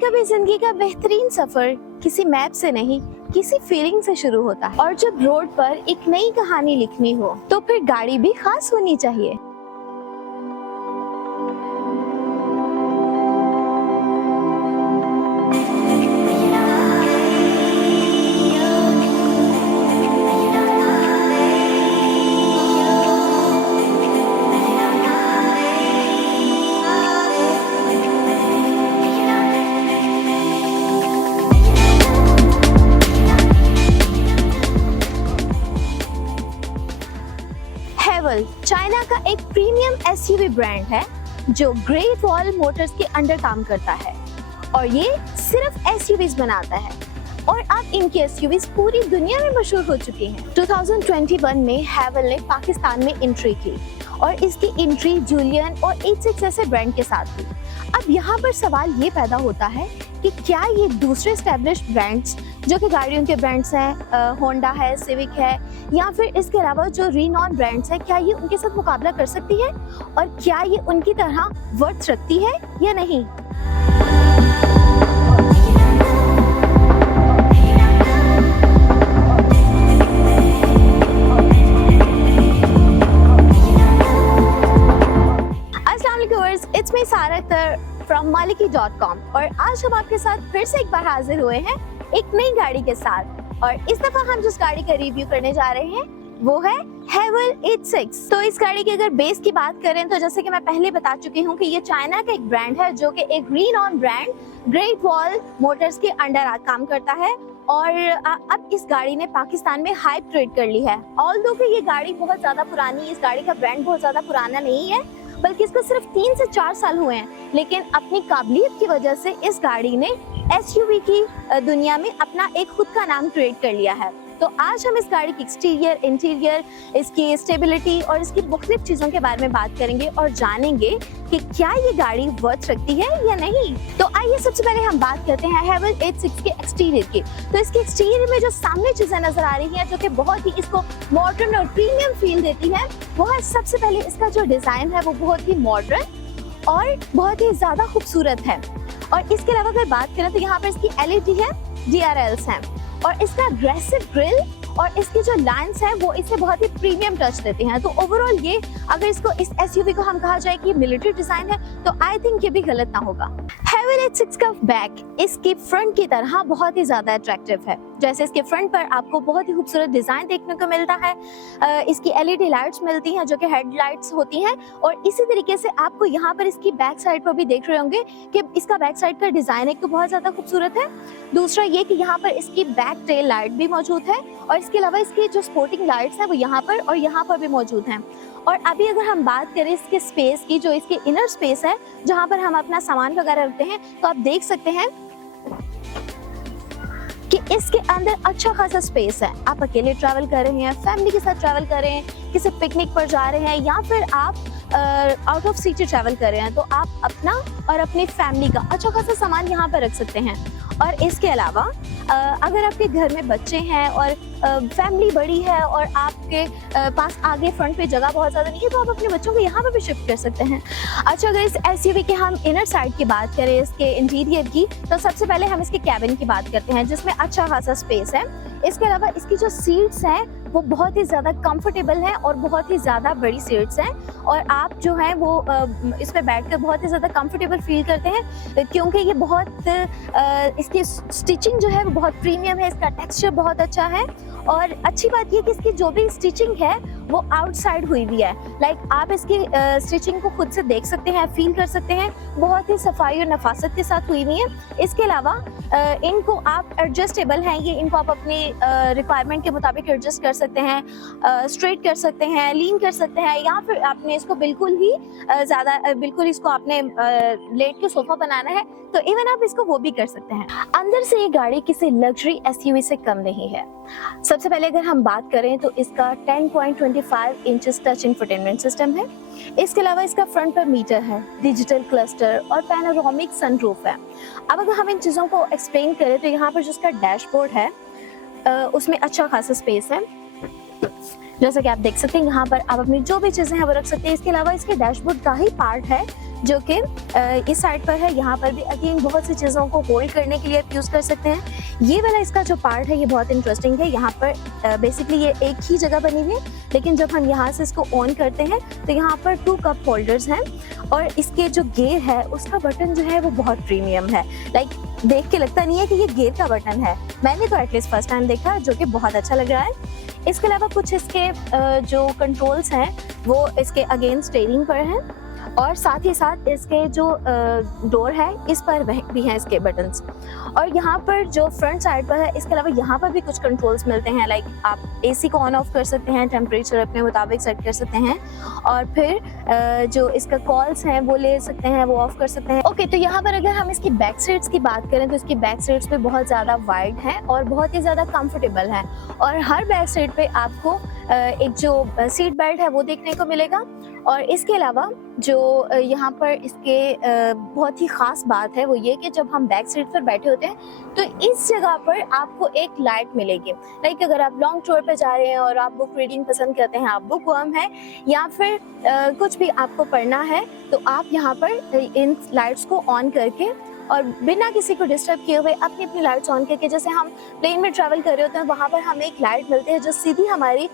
कभी जिंदगी का बेहतरीन सफर किसी मैप से नहीं, किसी फीलिंग से शुरू होता है। और जब रोड पर एक नई कहानी लिखनी हो तो फिर गाड़ी भी खास होनी चाहिए। हैवल चाइना का एक प्रीमियम एसयूवी ब्रांड है जो ग्रेट वॉल मोटर्स के अंडर काम करता है और ये सिर्फ एसयूवीज बनाता है और अब इनकी एसयूवीज पूरी दुनिया में मशहूर हो चुकी हैं। 2021 में हैवल ने पाकिस्तान में एंट्री की और इसकी एंट्री जूलियन और 86 ऐसे ब्रांड के साथ हुई। अब यहाँ पर सवाल ये पैदा होता है कि क्या ये दूसरे एस्टेब्लिश्ड ब्रांड्स जो कि गाड़ियों के ब्रांड्स हैं, होंडा है, सिविक है, या फिर इसके अलावा जो रीनॉन ब्रांड्स हैं, क्या ये उनके साथ मुकाबला कर सकती है और क्या ये उनकी तरह वर्थ रखती है या नहीं। अस्सलाम वालेकुम, इट्स मी सारा अख्तर फ्रॉम maliki.com और आज हम आपके साथ फिर से एक बार हाजिर हुए हैं एक नई गाड़ी के साथ। और इस दफा हम जिस गाड़ी का रिव्यू करने जा रहे हैं वो है हैवल 86। तो इस गाड़ी की अगर बेस की बात करें तो जैसे कि मैं पहले बता चुकी हूँ कि ये चाइना का एक ब्रांड है जो कि एक रीनॉन ब्रांड ग्रेट वॉल मोटर्स के अंडर काम करता है और अब इस गाड़ी ने पाकिस्तान में हाइप क्रिएट कर ली है। ऑल्दो कि ये गाड़ी बहुत ज्यादा पुरानी, इस गाड़ी का ब्रांड बहुत ज्यादा पुराना नहीं है, बल्कि इसको सिर्फ 3 से 4 साल हुए हैं, लेकिन अपनी काबिलियत की वजह से इस गाड़ी ने एसयूवी की दुनिया में अपना एक खुद का नाम क्रिएट कर लिया है। तो आज हम इस गाड़ी की एक्सटीरियर, इंटीरियर, इसकी स्टेबिलिटी और इसकी मुख्तलिफ चीज़ों के बारे में बात करेंगे और जानेंगे कि क्या ये गाड़ी वर्थ रखती है या नहीं। तो आइए सबसे पहले हम बात करते हैं हैवल 86 के एक्सटीरियर की। तो इसके एक्सटीरियर में जो सामने चीज़ें नजर आ रही हैं जो कि बहुत ही इसको मॉडर्न और प्रीमियम फील देती है वो है सबसे पहले इसका जो डिज़ाइन है वो बहुत ही मॉडर्न और बहुत ही ज़्यादा खूबसूरत है। और इसके अलावा अगर बात करें तो यहाँ पर इसकी LED है, DRLs हैं और इसका अग्रेसिव ग्रिल और इसकी जो लाइन्स हैं वो इसे बहुत ही प्रीमियम टच देते हैं। तो ओवरऑल ये अगर इसको इस एसयूवी को हम कहा जाए कि मिलिट्री डिजाइन है तो आई थिंक ये भी गलत ना होगा। हैवल 86 का बैक इसकी फ्रंट की तरह बहुत ही ज्यादा अट्रैक्टिव है। जैसे इसके फ्रंट पर आपको बहुत ही खूबसूरत डिजाइन देखने को मिलता है, इसकी LED लाइट्स मिलती हैं जो कि हेडलाइट्स होती हैं और इसी तरीके से आपको यहाँ पर इसकी बैक साइड पर भी देख रहे होंगे कि इसका बैक साइड का डिजाइन एक तो बहुत ज्यादा खूबसूरत है, दूसरा ये कि यहाँ पर इसकी बैक टेल लाइट भी मौजूद है और इसके अलावा इसकी जो स्पोर्टिंग लाइट्स हैं वो यहाँ पर और यहाँ पर भी मौजूद हैं। और अभी अगर हम बात करें इसके स्पेस की, जो इसके इनर स्पेस है जहाँ पर हम अपना सामान वगैरह रखते हैं, तो आप देख सकते हैं कि इसके अंदर अच्छा खासा स्पेस है। आप अकेले ट्रैवल कर रहे हैं, फैमिली के साथ ट्रैवल कर रहे हैं, किसी पिकनिक पर जा रहे हैं या फिर आप आउट ऑफ सिटी ट्रैवल कर रहे हैं तो आप अपना और अपनी फैमिली का अच्छा खासा सामान यहाँ पर रख सकते हैं। और इसके अलावा अगर आपके घर में बच्चे हैं और फैमिली बड़ी है और आपके पास आगे फ्रंट पे जगह बहुत ज़्यादा नहीं है तो आप अपने बच्चों को यहाँ पर भी शिफ्ट कर सकते हैं। अच्छा, अगर इस एसयूवी के हम इनर साइड की बात करें, इसके इंटीरियर की, तो सबसे पहले हम इसके कैबिन की बात करते हैं जिसमें अच्छा खासा स्पेस है। इसके अलावा इसकी जो सीट्स हैं वो बहुत ही ज़्यादा कंफर्टेबल हैं और बहुत ही ज़्यादा बड़ी सीट्स हैं और आप जो हैं वो इस पर बैठ कर बहुत ही ज़्यादा कंफर्टेबल फील करते हैं क्योंकि ये बहुत इसकी स्टिचिंग जो है वो बहुत प्रीमियम है, इसका टेक्सचर बहुत अच्छा है। और अच्छी बात ये कि इसकी जो भी स्टिचिंग है वो आउटसाइड हुई हुई है, लाइक आप इसकी स्टिचिंग को खुद से देख सकते हैं, फील कर सकते हैं, बहुत ही सफाई और नफासत के साथ हुई हुई है। इसके अलावा इनको आप एडजस्टेबल हैं, ये इनको आप अपनी रिक्वायरमेंट के मुताबिक एडजस्ट कर सकते हैं, स्ट्रेट कर सकते हैं, लीन कर सकते हैं, या फिर आपने इसको बिल्कुल ही बिल्कुल इसको आपने लेट के सोफा बनाना है तो इवन आप इसको वो भी कर सकते हैं। अंदर से ये गाड़ी किसी लग्जरी एसयूवी से कम नहीं है। सबसे पहले अगर हम बात करें तो इसका 10.25 इंचेस टच इंफोटेनमेंट सिस्टम है। इसके अलावा इसका फ्रंट पर मीटर है, डिजिटल क्लस्टर और पैनोरामिक सनरूफ है। अब अगर हम इन चीज़ों को एक्सप्लेन करें तो यहाँ पर जो इसका डैशबोर्ड है उसमें अच्छा खासा स्पेस है। जैसा कि आप देख सकते हैं यहाँ पर आप अपनी जो भी चीजें हैं वो रख सकते हैं। इसके अलावा इसके डैशबोर्ड का ही पार्ट है जो कि इस साइड पर है। यहाँ पर भी अगेन बहुत सी चीज़ों को होल्ड करने के लिए आप यूज़ कर सकते हैं। ये वाला इसका जो पार्ट है ये बहुत इंटरेस्टिंग है। यहाँ पर बेसिकली ये एक ही जगह बनी हुई है, लेकिन जब हम यहाँ से इसको ऑन करते हैं तो यहाँ पर 2 कप होल्डर्स हैं और इसके जो गेयर है उसका बटन जो है वो बहुत प्रीमियम है। लाइक देख के लगता नहीं है कि ये गेयर का बटन है। मैंने तो एटलीस्ट फर्स्ट टाइम देखा, जो कि बहुत अच्छा लग रहा है। इसके अलावा कुछ इसके जो कंट्रोल्स हैं वो इसके अगेन स्टीयरिंग पर हैं और साथ ही साथ इसके जो डोर है इस पर भी हैं इसके बटन्स। और यहाँ पर जो फ्रंट साइड पर है इसके अलावा यहाँ पर भी कुछ कंट्रोल्स मिलते हैं। लाइक आप एसी को ऑन ऑफ कर सकते हैं, टेम्परेचर अपने मुताबिक सेट कर सकते हैं और फिर जो इसका कॉल्स हैं वो ले सकते हैं, वो ऑफ कर सकते हैं। ओके, तो यहाँ पर अगर हम इसकी बैक सीट्स की बात करें तो इसकी बैक सीट्स पे बहुत ज़्यादा वाइड है और बहुत ही ज़्यादा कंफर्टेबल है और हर बैक सीट पे आपको एक जो सीट बेल्ट है वो देखने को मिलेगा। और इसके अलावा जो यहाँ पर इसके बहुत ही ख़ास बात है वो ये कि जब हम बैक सीट पर बैठे होते हैं तो इस जगह पर आपको एक लाइट मिलेगी। लाइक अगर आप लॉन्ग टूर पे जा रहे हैं और आप बुक रीडिंग पसंद करते हैं, आप बुक वर्म हैं या फिर कुछ भी आपको पढ़ना है, तो आप यहाँ पर इन लाइट्स को ऑन करके और बिना किसी को डिस्टर्ब किए हुए अपनी अपनी लाइट्स ऑन करके, जैसे हम प्लेन में ट्रैवल कर रहे होते हैं वहाँ पर हमें एक लाइट मिलती है जो सीधी हमारी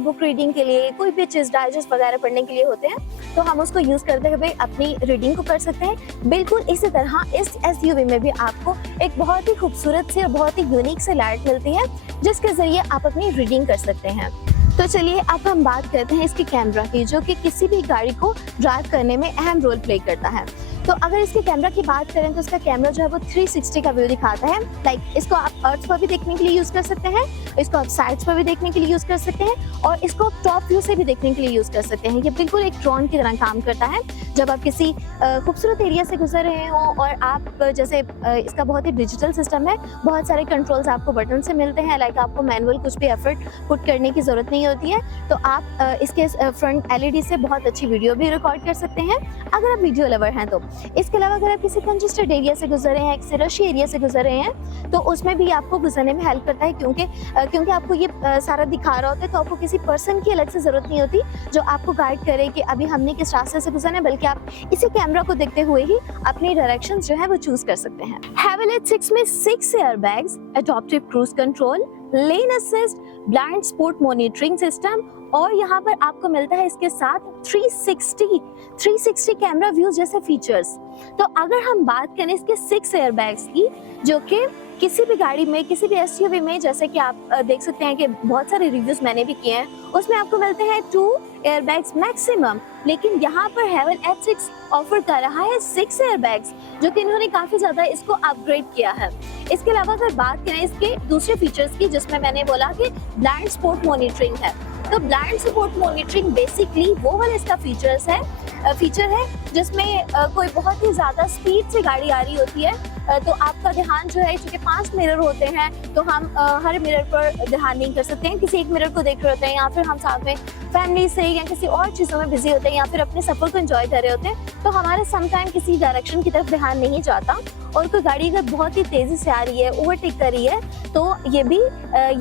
बुक रीडिंग के लिए, कोई भी चीज़ डाइजेस्ट वगैरह पढ़ने के लिए होते हैं, तो हम उसको यूज़ करते हुए अपनी रीडिंग को कर सकते हैं। बिल्कुल इसी तरह इस SUV में भी आपको एक बहुत ही खूबसूरत सी और बहुत ही यूनिक सी लाइट मिलती है जिसके ज़रिए आप अपनी रीडिंग कर सकते हैं। तो चलिए अब हम बात करते हैं इसके कैमरा की, जो कि किसी भी गाड़ी को ड्राइव करने में अहम रोल प्ले करता है। तो अगर इसके कैमरा की बात करें तो इसका कैमरा जो है वो 360 का व्यू दिखाता है। लाइक इसको आप अर्थ पर भी देखने के लिए यूज़ कर सकते हैं, इसको आप साइड्स पर भी देखने के लिए यूज़ कर सकते हैं और इसको टॉप व्यू से भी देखने के लिए यूज़ कर सकते हैं। ये बिल्कुल एक ड्रोन की तरह काम करता है। जब आप किसी खूबसूरत एरिया से गुजर रहे हो और आप जैसे इसका बहुत ही डिजिटल सिस्टम है, बहुत सारे कंट्रोल्स आपको बटन से मिलते हैं। लाइक आपको मैनुअल कुछ भी एफर्ट पुट करने की ज़रूरत नहीं होती है, तो आप इसके फ्रंट LED से बहुत अच्छी वीडियो भी रिकॉर्ड कर सकते हैं अगर आप वीडियो लवर हैं तो। इसके अलावा अगर आप किसी कंजेस्टेड एरिया से गुजर रहे हैं, किसी रशी एरिया से गुजर रहे हैं, तो उसमें भी आपको गुजरने में हेल्प करता है क्योंकि आपको ये सारा दिखा रहा होता है, तो आपको किसी पर्सन की अलग से ज़रूरत नहीं होती जो आपको गाइड करे कि अभी हमने किस रास्ते से गुजरना है, बल्कि आप इसी कैमरा को देखते हुए ही अपनी डायरेक्शन जो है वो चूज कर सकते हैं। हैवेल्स 6 में 6 एयरबैग्स, एडॉप्टिव क्रूज कंट्रोल, लेन assist, blind spot monitoring system और यहाँ पर आपको मिलता है इसके साथ 360 कैमरा व्यू जैसे फीचर्स। तो अगर हम बात करें इसके 6 एयरबैग्स की, जो कि किसी भी गाड़ी में, किसी भी SUV में, जैसे कि आप देख सकते हैं कि बहुत सारे रिव्यूज मैंने भी किए हैं, उसमें आपको मिलते हैं 2 एयरबैग्स मैक्सिमम, लेकिन यहाँ पर हैवेल H6 ऑफर कर रहा है 6 एयरबैग्स, जो कि इन्होंने काफी ज्यादा इसको अपग्रेड किया है। इसके अलावा अगर बात करें इसके दूसरे फीचर्स की, जिसमें मैंने बोला कि ब्लाइंड स्पॉट मॉनिटरिंग है, तो ब्लाइंड स्पॉट मॉनिटरिंग बेसिकली वो वाला इसका फीचर है जिसमें कोई बहुत ही ज़्यादा स्पीड से गाड़ी आ रही होती है, तो आपका ध्यान जो है, चूँकि 5 मिरर होते हैं तो हम हर मिरर पर ध्यान नहीं कर सकते हैं, किसी एक मिरर को देख रहे होते हैं या फिर हम साथ में फैमिली से या किसी और चीज़ों में बिजी होते हैं या फिर अपने सफ़र को एंजॉय कर रहे होते हैं, तो हमारा समटाइम किसी डायरेक्शन की तरफ ध्यान नहीं जाता और कोई गाड़ी अगर बहुत ही तेज़ी से आ रही है, ओवरटेक कर रही है, तो ये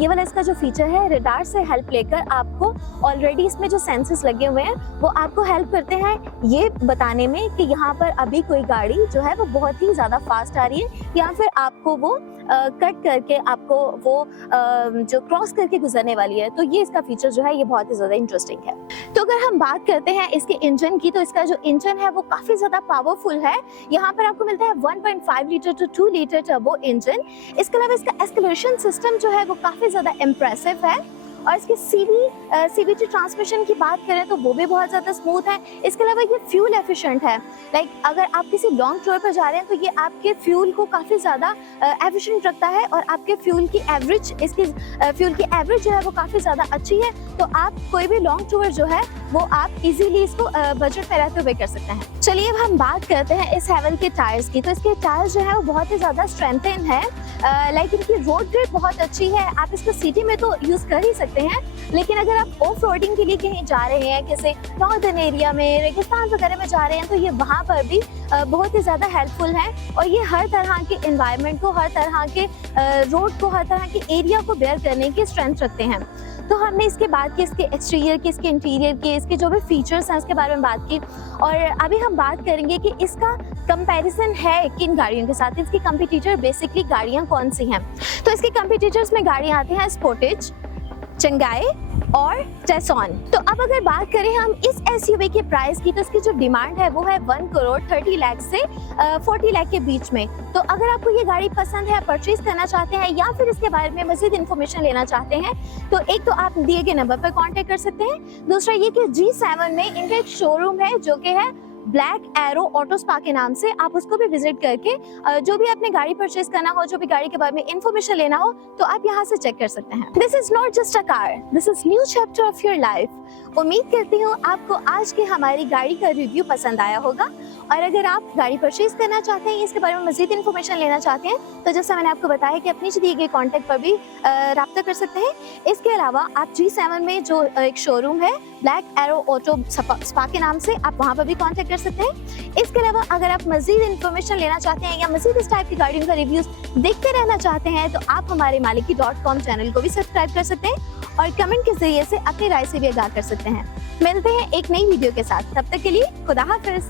वाला इसका जो फीचर है, रडार से हेल्प लेकर आपको ऑलरेडी इसमें जो सेंसर्स लगे हुए हैं वो आपको हेल्प करते हैं ये बताने में कि यहाँ पर अभी कोई गाड़ी जो है वो बहुत ही ज़्यादा फास्ट आ रही है या फिर आपको वो कट करके आपको वो जो क्रॉस करके गुजरने वाली है। तो ये इसका फीचर जो है ये बहुत ही ज़्यादा इंटरेस्टिंग है। तो अगर हम बात करते हैं इसके इंजन की, तो इसका जो इंजन है वो काफ़ी ज़्यादा पावरफुल है। यहाँ पर आपको मिलता है 1.5 litre to 2 litre turbo engine. इसके अलावा इसका एक्सेलरेशन सिस्टम जो है वो काफ़ी ज़्यादा इम्प्रेसिव है और इसके CVT ट्रांसमिशन की बात करें तो वो भी बहुत ज़्यादा स्मूथ है। इसके अलावा ये फ्यूल एफिशिएंट है। लाइक अगर आप किसी लॉन्ग टूर पर जा रहे हैं तो ये आपके फ्यूल को काफ़ी ज़्यादा एफिशिएंट रखता है और आपके फ्यूल की एवरेज जो है वो काफ़ी ज़्यादा अच्छी है। तो आप कोई भी लॉन्ग टूर जो है वो आप इजीली इसको बजट में रहते हुए कर सकते हैं। चलिए अब हम बात करते हैं इस हैवेल के टायर्स की। तो इसके टायर्स जो है वो बहुत ही ज़्यादा स्ट्रेंथन है। लाइक इनकी रोड ग्रिप बहुत अच्छी है। आप इसको सिटी में तो यूज़ कर ही सकते हैं, लेकिन अगर आप ऑफ रोडिंग के लिए कहीं जा रहे हैं, किसी नॉर्दर्न एरिया में, रेगिस्तान वगैरह में जा रहे हैं, तो ये वहाँ पर भी बहुत ही ज़्यादा हेल्पफुल है और ये हर तरह के इन्वायरमेंट को, हर तरह के रोड को, हर तरह के एरिया को बेयर करने की स्ट्रेंथ रखते हैं। तो हमने इसके बाद की इसके एक्सटीरियर की, इसके इंटीरियर की, इसके जो भी फीचर्स हैं उसके बारे में बात की। और अभी हम बात करेंगे कि इसका कंपैरिजन है किन गाड़ियों के साथ, इसकी कंपटीटर बेसिकली गाड़ियाँ कौन सी हैं। तो इसके कंपटीटर्स में गाड़ियाँ आती हैं स्पोर्टेज, चंगाई और टेसॉन। तो अब अगर बात करें हम इस एसयूवी के प्राइस की, तो इसकी जो डिमांड है वो है 1,30,00,000 से 40 लाख के बीच में। तो अगर आपको ये गाड़ी पसंद है, परचेज करना चाहते हैं या फिर इसके बारे में मज़ीद इन्फॉर्मेशन लेना चाहते हैं, तो एक तो आप दिए गए नंबर पर कांटेक्ट कर सकते हैं। दूसरा ये कि G7 में इनका एक शोरूम है जो कि है ब्लैक एरो ऑटो स्पा के नाम से, आप उसको भी विजिट करके जो भी आपने गाड़ी परचेज करना हो, जो भी गाड़ी के बारे में इन्फॉर्मेशन लेना हो, तो आप यहाँ से चेक कर सकते हैं। This is not just a car, this is new chapter of your life. उम्मीद करती हूँ आपको आज की हमारी गाड़ी का रिव्यू पसंद आया होगा। और अगर आप गाड़ी परचेज करना चाहते हैं, इसके बारे में मजीद इन्फॉर्मेशन लेना चाहते हैं, तो जैसा मैंने आपको बताया कि अपनी दिए गए कॉन्टैक्ट पर भी रब्ता कर सकते हैं। इसके अलावा आप G7 में जो एक शोरूम है ब्लैक एरो ऑटो स्पा के नाम से, आप वहाँ पर भी कॉन्टैक्ट कर सकते हैं। इसके अलावा अगर आप मजीद इन्फॉर्मेशन लेना चाहते हैं या मजीद इस टाइप की गाड़ियों का रिव्यूज देखते रहना चाहते हैं, तो आप हमारे maliki.com चैनल को भी सब्सक्राइब कर सकते हैं और कमेंट के जरिए से अपनी राय से भी आगाह कर सकते हैं। मिलते हैं एक नई वीडियो के साथ, तब तक के लिए खुदा हाफिज।